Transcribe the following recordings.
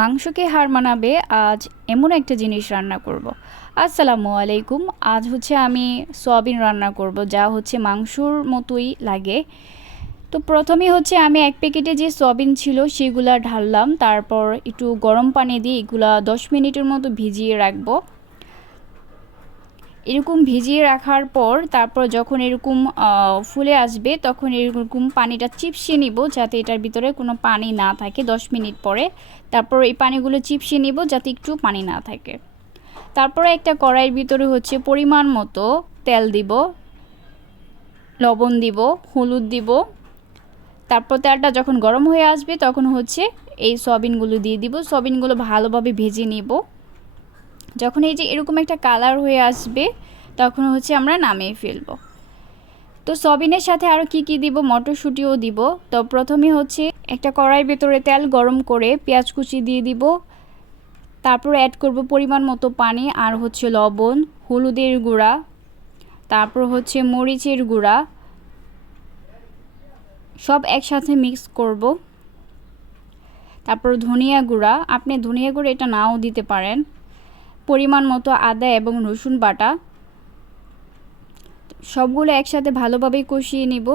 মাংসকে হার মানাবে, আজ এমন একটা জিনিস রান্না করব। আসসালামু আলাইকুম, আজ হচ্ছে আমি সোয়াবিন রান্না করব, যা হচ্ছে মাংসর মতোই লাগে তো প্রথমে হচ্ছে আমি এক প্যাকেটে যে সোয়াবিন ছিল সেগুলা ঢাললাম, তারপর একটু গরম পানি দিয়ে এগুলা দশ মিনিটের মতো ভিজিয়ে রাখব এরকম ভিজিয়ে রাখার পর তারপর যখন এরকম ফুলে আসবে তখন এরকম পানিটা চিপসিয়ে নিব যাতে এটার ভিতরে কোনো পানি না থাকে দশ মিনিট পরে। তারপর এই পানিগুলো চিপসিয়ে নিব যাতে একটু পানি না থাকে। তারপরে একটা কড়াইয়ের ভিতরে হচ্ছে পরিমাণ মতো তেল দিব, লবণ দিব, হলুদ দিব। তারপর তেলটা যখন গরম হয়ে আসবে তখন হচ্ছে এই সয়াবিনগুলো দিয়ে দিব। সয়াবিনগুলো ভালোভাবে ভেজে নিব। যখন এই যে এরকম একটা কালার হয়ে আসবে, তখন হচ্ছে আমরা নামিয়ে ফেলব। তো সবিনের সাথে আরও কি কি দিব, মটরশুঁটিও দিব। তো প্রথমে হচ্ছে একটা কড়াইয়ের ভেতরে তেল গরম করে পেঁয়াজ কুচি দিয়ে দিব। তারপর অ্যাড করব পরিমাণ মতো পানি আর হচ্ছে লবণ, হলুদের গুঁড়া। তারপর হচ্ছে মরিচের গুঁড়া। সব একসাথে মিক্স করব। তারপর ধনিয়া গুঁড়া। আপনি ধনিয়া গুঁড়া এটা নাও দিতে পারেন। পরিমাণ মতো আদা এবং রসুন বাটা। সবগুলো একসাথে ভালোভাবে কষিয়ে নিব।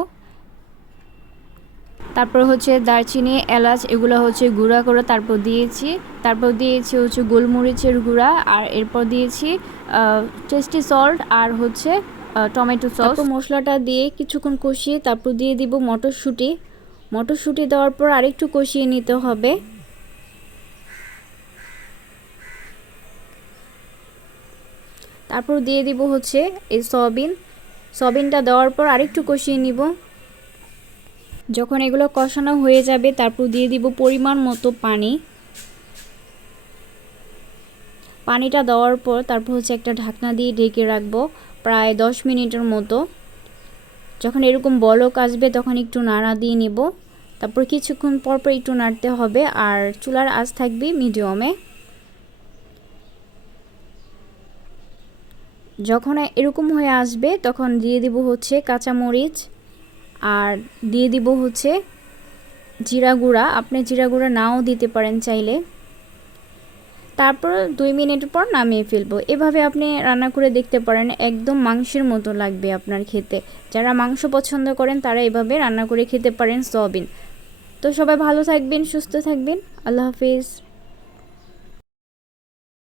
তারপর হচ্ছে দারচিনি, এলাচ, এগুলো হচ্ছে গুঁড়া করে তারপর দিয়েছি। তারপর দিয়েছি হচ্ছে গোলমরিচের গুঁড়া আর এরপর দিয়েছি টেস্টি সল্ট আর হচ্ছে টমেটো সস মশলাটা দিয়ে কিছুক্ষণ কষিয়ে তারপর দিয়ে দিব মটরশুঁটি। মটরশুঁটি দেওয়ার পর আরেকটু কষিয়ে নিতে হবে। তারপর দিয়ে দিব হচ্ছে এই সয়াবিন। সয়াবিনটা দেওয়ার পর আরেকটু কষিয়ে নিব। যখন এগুলো কষানো হয়ে যাবে, তারপর দিয়ে দিব পরিমাণ মতো পানি। পানিটা দেওয়ার পর তারপর হচ্ছে একটা ঢাকনা দিয়ে ঢেকে রাখব প্রায় দশ মিনিটের মতো। যখন এরকম বলক আসবে, তখন একটু নাড়া দিয়ে নিব। তারপর কিছুক্ষণ পর পর একটু নাড়তে হবে আর চুলার আঁচ থাকবে মিডিয়ামে। যখন এরকম হয়ে আসবে, তখন দিয়ে দিব হচ্ছে কাঁচামরিচ আর দিয়ে দিব হচ্ছে জিরা গুঁড়া। আপনি জিরা গুঁড়া নাও দিতে পারেন চাইলে। তারপর দুই মিনিট পর নামিয়ে ফেলব। এভাবে আপনি রান্না করে দেখতে পারেন, একদম মাংসের মতো লাগবে আপনার খেতে। যারা মাংস পছন্দ করেন, তারা এভাবে রান্না করে খেতে পারেন সয়াবিন। তো সবাই ভালো থাকবেন, সুস্থ থাকবেন। আল্লাহ হাফিজ।